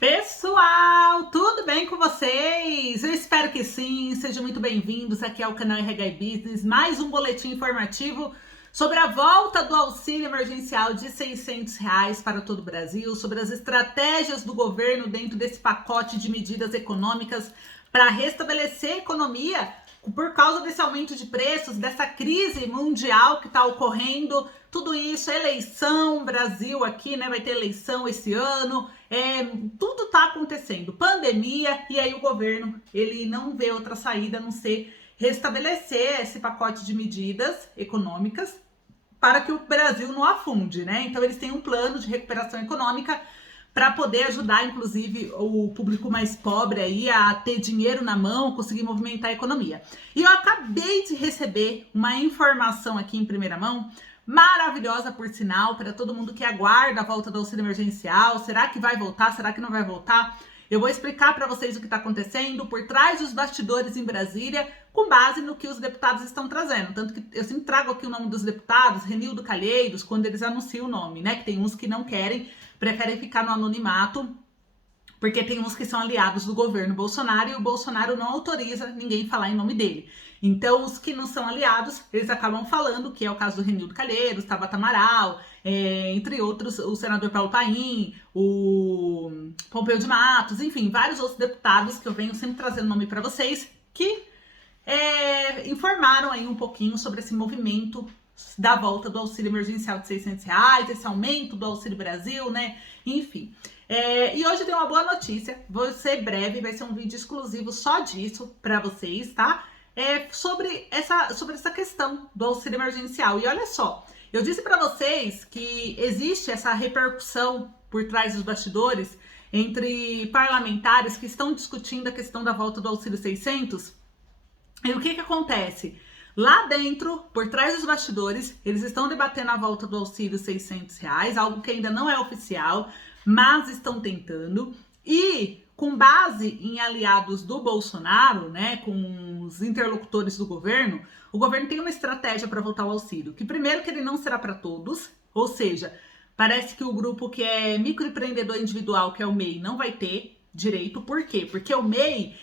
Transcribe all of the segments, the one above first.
Pessoal, tudo bem com vocês? Eu espero que sim, sejam muito bem-vindos aqui ao canal RH Business, mais um boletim informativo sobre a volta do auxílio emergencial de R$ 600 para todo o Brasil, sobre as estratégias do governo dentro desse pacote de medidas econômicas para restabelecer a economia por causa desse aumento de preços, dessa crise mundial que está ocorrendo. Tudo isso, eleição, Brasil aqui, né? Vai ter eleição esse ano, tudo tá acontecendo, pandemia, e aí o governo, ele não vê outra saída a não ser restabelecer esse pacote de medidas econômicas para que o Brasil não afunde, né? Então eles têm um plano de recuperação econômica para poder ajudar, inclusive, o público mais pobre aí a ter dinheiro na mão, conseguir movimentar a economia. E eu acabei de receber uma informação aqui em primeira mão, maravilhosa por sinal, para todo mundo que aguarda a volta do auxílio emergencial. Será que vai voltar? Será que não vai voltar? Eu vou explicar para vocês o que está acontecendo por trás dos bastidores em Brasília, com base no que os deputados estão trazendo. Tanto que eu sempre trago aqui o nome dos deputados, Renildo Calheiros, quando eles anunciam o nome, né? Que tem uns que não querem, preferem ficar no anonimato, porque tem uns que são aliados do governo Bolsonaro e o Bolsonaro não autoriza ninguém falar em nome dele. Então, os que não são aliados, eles acabam falando, que é o caso do Renildo Calheiros, Tabata Amaral, entre outros, o senador Paulo Paim, o Pompeu de Matos, enfim, vários outros deputados que eu venho sempre trazendo nome para vocês, que informaram aí um pouquinho sobre esse movimento da volta do auxílio emergencial de R$ 600, esse aumento do Auxílio Brasil, né? Enfim. E hoje tem uma boa notícia, vou ser breve, vai ser um vídeo exclusivo só disso para vocês, tá? Sobre essa questão do auxílio emergencial. E olha só, eu disse para vocês que existe essa repercussão por trás dos bastidores entre parlamentares que estão discutindo a questão da volta do auxílio 600. E o que acontece? Lá dentro, por trás dos bastidores, eles estão debatendo a volta do auxílio R$ 600, algo que ainda não é oficial, mas estão tentando. E com base em aliados do Bolsonaro, né, com os interlocutores do governo, o governo tem uma estratégia para voltar ao auxílio, que primeiro que ele não será para todos, ou seja, parece que o grupo que é microempreendedor individual, que é o MEI, não vai ter direito. Por quê? Porque o MEI,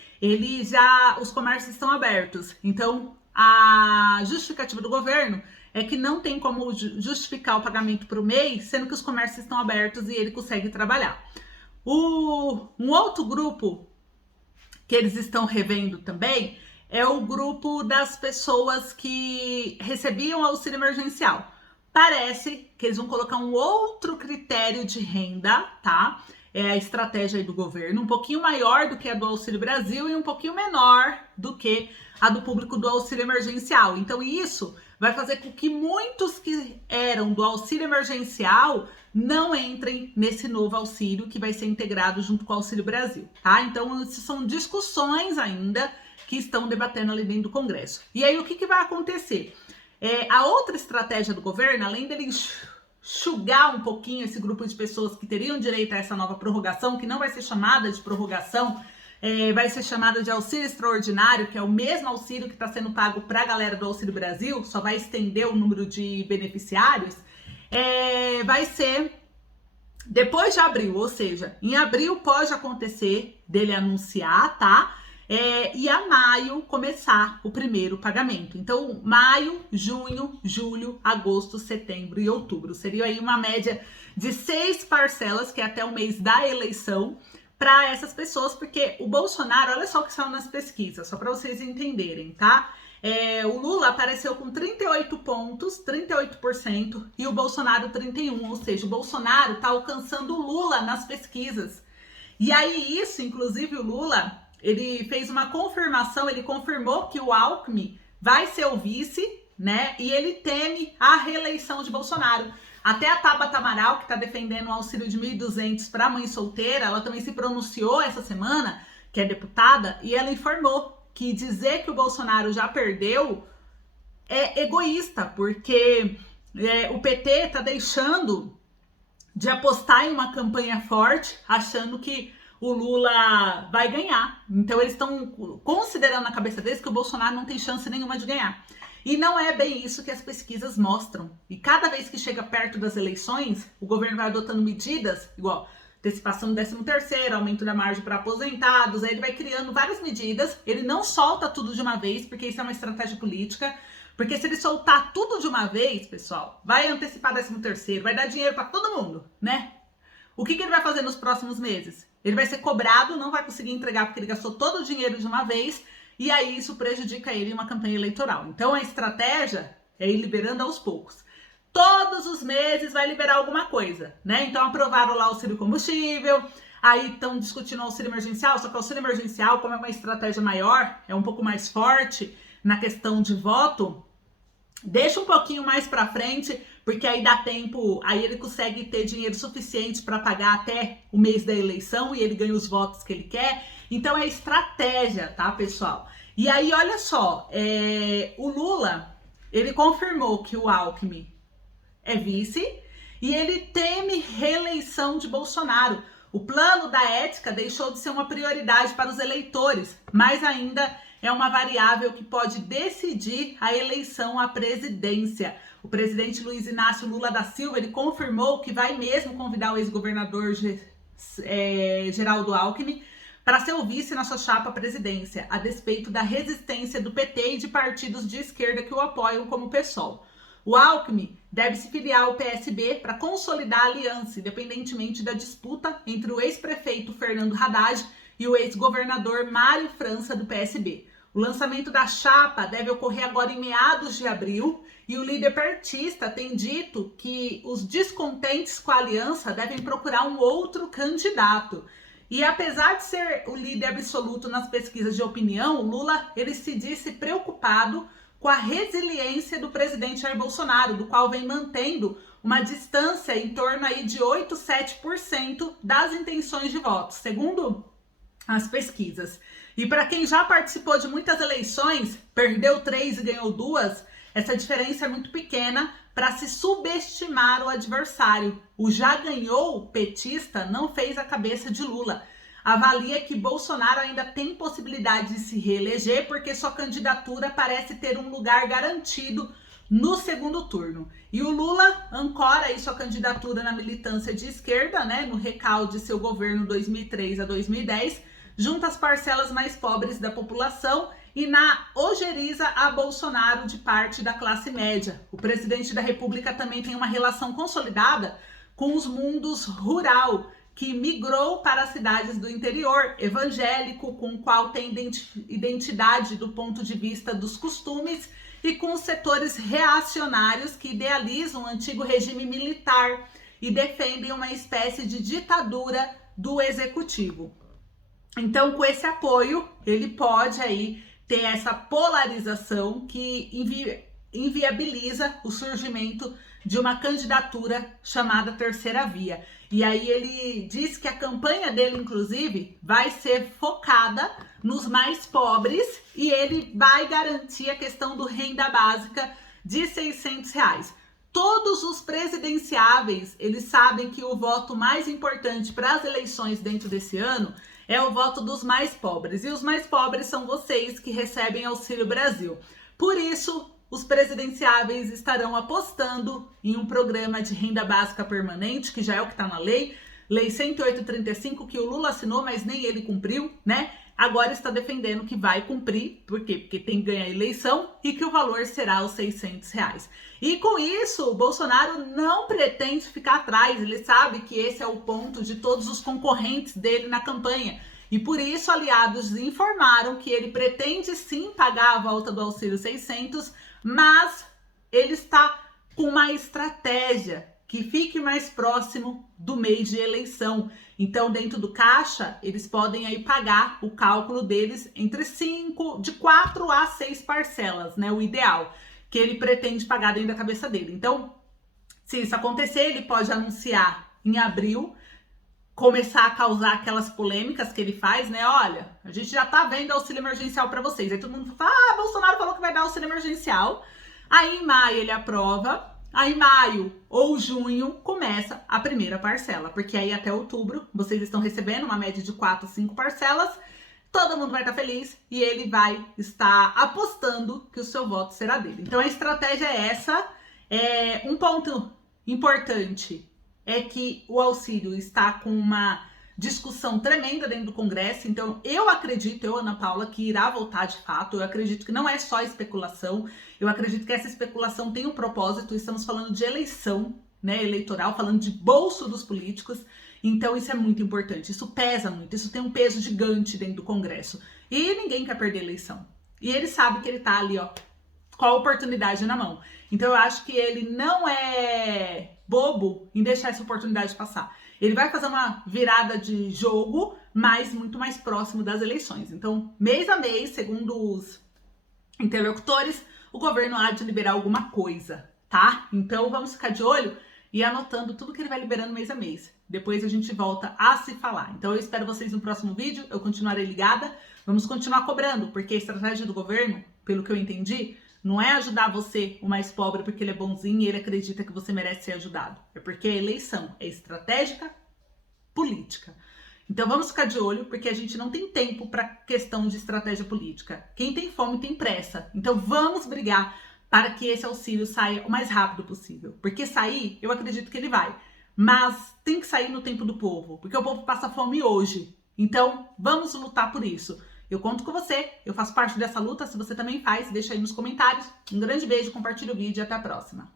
os comércios estão abertos, então a justificativa do governo é que não tem como justificar o pagamento para o MEI, sendo que os comércios estão abertos e ele consegue trabalhar. Um outro grupo que eles estão revendo também é o grupo das pessoas que recebiam auxílio emergencial. Parece que eles vão colocar um outro critério de renda, tá? É a estratégia aí do governo, um pouquinho maior do que a do Auxílio Brasil e um pouquinho menor do que a do público do auxílio emergencial. Então isso vai fazer com que muitos que eram do auxílio emergencial não entrem nesse novo auxílio que vai ser integrado junto com o Auxílio Brasil, tá? Então isso são discussões ainda que estão debatendo ali dentro do Congresso. E aí o que vai acontecer? A outra estratégia do governo, além dele enxugar um pouquinho esse grupo de pessoas que teriam direito a essa nova prorrogação, que não vai ser chamada de prorrogação, vai ser chamada de auxílio extraordinário, que é o mesmo auxílio que está sendo pago para a galera do Auxílio Brasil, só vai estender o número de beneficiários, vai ser depois de abril, ou seja, em abril pode acontecer dele anunciar, tá? E a maio começar o primeiro pagamento. Então, maio, junho, julho, agosto, setembro e outubro. Seria aí uma média de 6 parcelas, que é até o mês da eleição, para essas pessoas, porque o Bolsonaro, olha só o que saiu nas pesquisas, só para vocês entenderem, tá? O Lula apareceu com 38 pontos, 38%, e o Bolsonaro 31%, ou seja, o Bolsonaro tá alcançando o Lula nas pesquisas. E aí isso, inclusive o Lula, ele fez uma confirmação, ele confirmou que o Alckmin vai ser o vice, né? E ele teme a reeleição de Bolsonaro. Até a Tabata Amaral, que está defendendo o auxílio de R$ 1.200 para mãe solteira, ela também se pronunciou essa semana, que é deputada, e ela informou que dizer que o Bolsonaro já perdeu é egoísta, porque o PT está deixando de apostar em uma campanha forte, achando que o Lula vai ganhar. Então eles estão considerando na cabeça deles que o Bolsonaro não tem chance nenhuma de ganhar. E não é bem isso que as pesquisas mostram. E cada vez que chega perto das eleições, o governo vai adotando medidas, igual antecipação do 13º, aumento da margem para aposentados, aí ele vai criando várias medidas, ele não solta tudo de uma vez, porque isso é uma estratégia política, porque se ele soltar tudo de uma vez, pessoal, vai antecipar 13º, vai dar dinheiro para todo mundo, né? O que ele vai fazer nos próximos meses? Ele vai ser cobrado, não vai conseguir entregar porque ele gastou todo o dinheiro de uma vez, e aí isso prejudica ele em uma campanha eleitoral. Então a estratégia é ir liberando aos poucos. Todos os meses vai liberar alguma coisa, né? Então aprovaram lá o auxílio combustível, aí estão discutindo o auxílio emergencial, só que o auxílio emergencial, como é uma estratégia maior, é um pouco mais forte na questão de voto, deixa um pouquinho mais para frente, porque aí dá tempo, aí ele consegue ter dinheiro suficiente para pagar até o mês da eleição e ele ganha os votos que ele quer. Então é estratégia, tá, pessoal? E aí, olha só, o Lula, ele confirmou que o Alckmin é vice e ele teme reeleição de Bolsonaro. O plano da ética deixou de ser uma prioridade para os eleitores, mas ainda é uma variável que pode decidir a eleição à presidência. O presidente Luiz Inácio Lula da Silva, ele confirmou que vai mesmo convidar o ex-governador Geraldo Alckmin para ser o vice na sua chapa à presidência, a despeito da resistência do PT e de partidos de esquerda que o apoiam, como o PSOL. O Alckmin deve se filiar ao PSB para consolidar a aliança, independentemente da disputa entre o ex-prefeito Fernando Haddad e o ex-governador Mário França, do PSB. O lançamento da chapa deve ocorrer agora em meados de abril e o líder petista tem dito que os descontentes com a aliança devem procurar um outro candidato. E apesar de ser o líder absoluto nas pesquisas de opinião, Lula ele se disse preocupado com a resiliência do presidente Jair Bolsonaro, do qual vem mantendo uma distância em torno aí de 8, 7% das intenções de voto, segundo as pesquisas. E para quem já participou de muitas eleições, perdeu 3 e ganhou 2, essa diferença é muito pequena para se subestimar o adversário. O já ganhou petista não fez a cabeça de Lula. Avalia que Bolsonaro ainda tem possibilidade de se reeleger porque sua candidatura parece ter um lugar garantido no segundo turno. E o Lula ancora aí sua candidatura na militância de esquerda, né, no recalque de seu governo 2003 a 2010, junto às parcelas mais pobres da população e na ojeriza a Bolsonaro de parte da classe média. O presidente da República também tem uma relação consolidada com os mundos rural, que migrou para as cidades do interior, evangélico, com o qual tem identidade do ponto de vista dos costumes, e com os setores reacionários que idealizam o antigo regime militar e defendem uma espécie de ditadura do executivo. Então, com esse apoio, ele pode aí ter essa polarização que inviabiliza o surgimento de uma candidatura chamada Terceira Via. E aí ele diz que a campanha dele, inclusive, vai ser focada nos mais pobres e ele vai garantir a questão do renda básica de R$600. Todos os presidenciáveis, eles sabem que o voto mais importante para as eleições dentro desse ano é o voto dos mais pobres. E os mais pobres são vocês que recebem Auxílio Brasil. Por isso, os presidenciáveis estarão apostando em um programa de renda básica permanente, que já é o que está na lei 108/35, que o Lula assinou, mas nem ele cumpriu, né? Agora está defendendo que vai cumprir, por quê? Porque tem que ganhar a eleição e que o valor será os R$600. E com isso, o Bolsonaro não pretende ficar atrás, ele sabe que esse é o ponto de todos os concorrentes dele na campanha. E por isso, aliados informaram que ele pretende sim pagar a volta do auxílio 600, mas ele está com uma estratégia que fique mais próximo do mês de eleição. Então, dentro do caixa, eles podem aí pagar o cálculo deles de 4 a 6 parcelas, né? O ideal, que ele pretende pagar dentro da cabeça dele. Então, se isso acontecer, ele pode anunciar em abril, começar a causar aquelas polêmicas que ele faz, né? Olha, a gente já tá vendo auxílio emergencial para vocês. Aí todo mundo fala, Bolsonaro falou que vai dar auxílio emergencial. Aí em maio ele aprova. Aí em maio ou junho começa a primeira parcela. Porque aí até outubro vocês estão recebendo uma média de 4, 5 parcelas. Todo mundo vai estar feliz e ele vai estar apostando que o seu voto será dele. Então a estratégia é essa. Um ponto importante é que o auxílio está com uma discussão tremenda dentro do Congresso, então eu acredito, Ana Paula, que irá voltar de fato. Eu acredito que não é só especulação, eu acredito que essa especulação tem um propósito. Estamos falando de eleição, né, eleitoral, falando de bolso dos políticos, então isso é muito importante, isso pesa muito, isso tem um peso gigante dentro do Congresso, e ninguém quer perder a eleição, e ele sabe que ele tá ali, ó, com a oportunidade na mão. Então eu acho que ele não é bobo em deixar essa oportunidade passar. Ele vai fazer uma virada de jogo, mas muito mais próximo das eleições. Então, mês a mês, segundo os interlocutores, o governo há de liberar alguma coisa, tá? Então vamos ficar de olho e anotando tudo que ele vai liberando mês a mês. Depois a gente volta a se falar. Então eu espero vocês no próximo vídeo, eu continuarei ligada. Vamos continuar cobrando, porque a estratégia do governo, pelo que eu entendi, não é ajudar você, o mais pobre, porque ele é bonzinho e ele acredita que você merece ser ajudado. É porque a eleição é estratégica, política. Então vamos ficar de olho, porque a gente não tem tempo para questão de estratégia política. Quem tem fome tem pressa. Então vamos brigar para que esse auxílio saia o mais rápido possível. Porque sair, eu acredito que ele vai. Mas tem que sair no tempo do povo, porque o povo passa fome hoje. Então vamos lutar por isso. Eu conto com você, eu faço parte dessa luta. Se você também faz, deixa aí nos comentários. Um grande beijo, compartilha o vídeo e até a próxima.